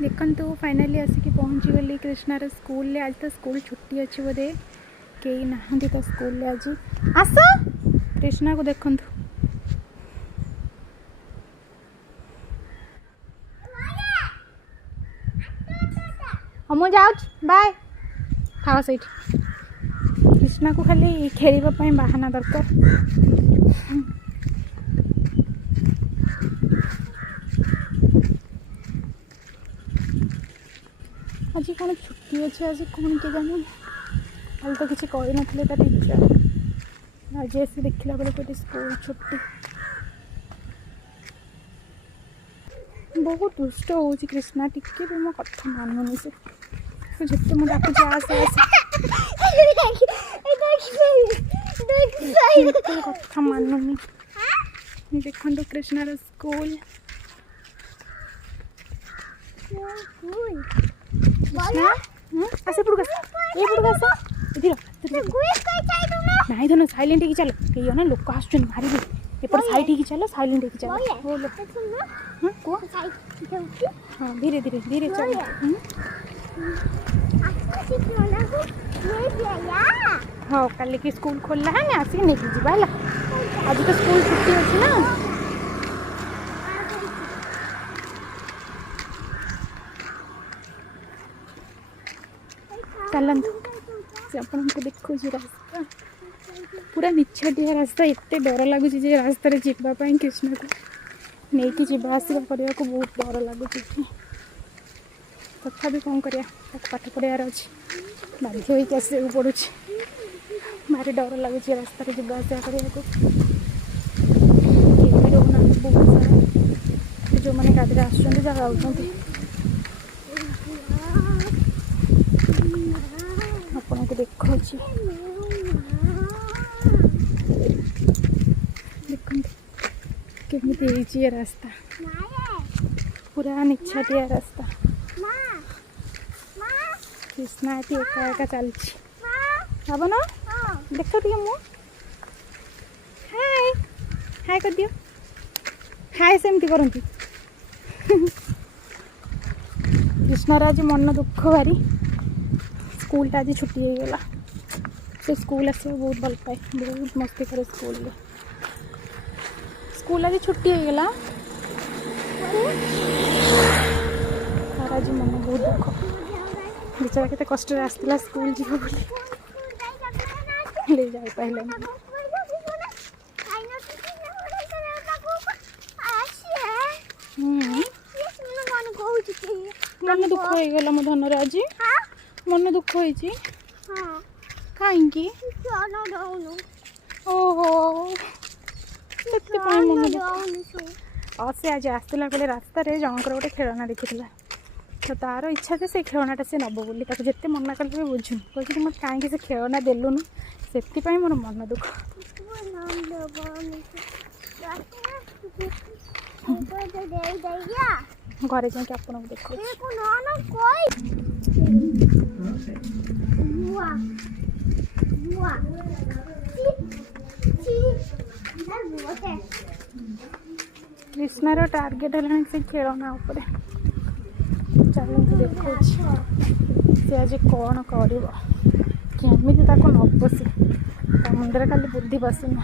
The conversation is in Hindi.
देखो फाइनाली आसिक पहुँची गली कृष्णार स्कूल आज तो स्कूल छुट्टी अच्छी बोधे कई ना तो स्कूल आज आस कृष्णा को देखु मुझे बाय खाओ सही कृष्णा को खाली खेलवाई बाहाना दरकार आज कौन छुट्टी अच्छे आज कौन के जानी कल तो किसी कही ना टीचर आज आस देखला बेले कोई स्कूल छुट्टी बहुत दुष्ट हो कृष्णा टिके भी मो कथा मानुनी से जिते मुझे आस कथा मानुनी देखो कृष्णार स्कूल आसे पुड़ नाई धन साइलेंट ही चल कई ना लोक आस मारे एपट साइड ही चल साइलेंट ही चल हाँ धीरे धीरे धीरे चल हाँ कल की स्कूल खोलला है ना आसिक नहीं जीवा है आज तो स्कूल छुट्टी अच्छी ना चलतु से आपको देखो रास्ता पूरा निछाटिया रास्ता एत डर लगुच रास्ता जावाई कृष्णा को नहीं जावा आसवा करने को बहुत डर लगुच तथा कौन कर पाठ पढ़ार अच्छे बाध्य होकर आसवाक पड़ू भारी डर लगुच रास्ता जावा आसवा करने को रोना बहुत सारा जो मैंने गाड़ी आसुँच जाऊँ आपको देखो देखते ये रास्ता पूरा निछाटिया रास्ता कृष्णा ये एका एका चलती हम ना देख टे मु हाय हाय कर दियो हाय सेमती करती कृष्णार आज मन दुख भारी स्कूल आज छुट्टी हो गला से स्कूल आस बहुत भल पाए बहुत मस्ती करे स्कूल आज छुट्टी हो गला तार आज मन बहुत दुख बेचारा केते कष्ट आसला स्कूल जीव ले जाई पाइले मन दुख हो गला मो धन आज मन दुख होइची कहीं ओहो से मन दुख से आज आसला बेले रास्ता जनकर गोटे खेलना देखी तो तार इच्छा से खेलनाटा से नब बोली जिते मना कले भी बुझुन कहते मत कहीं से खेलना देलुनु से मोर मन दुख घरे जाके आपको देखो कृष्णार टार्गेट है से खेलना उपरे चलते देखो सी आज कौन करमी नबसी मुंडे खाली बुद्धि बसुना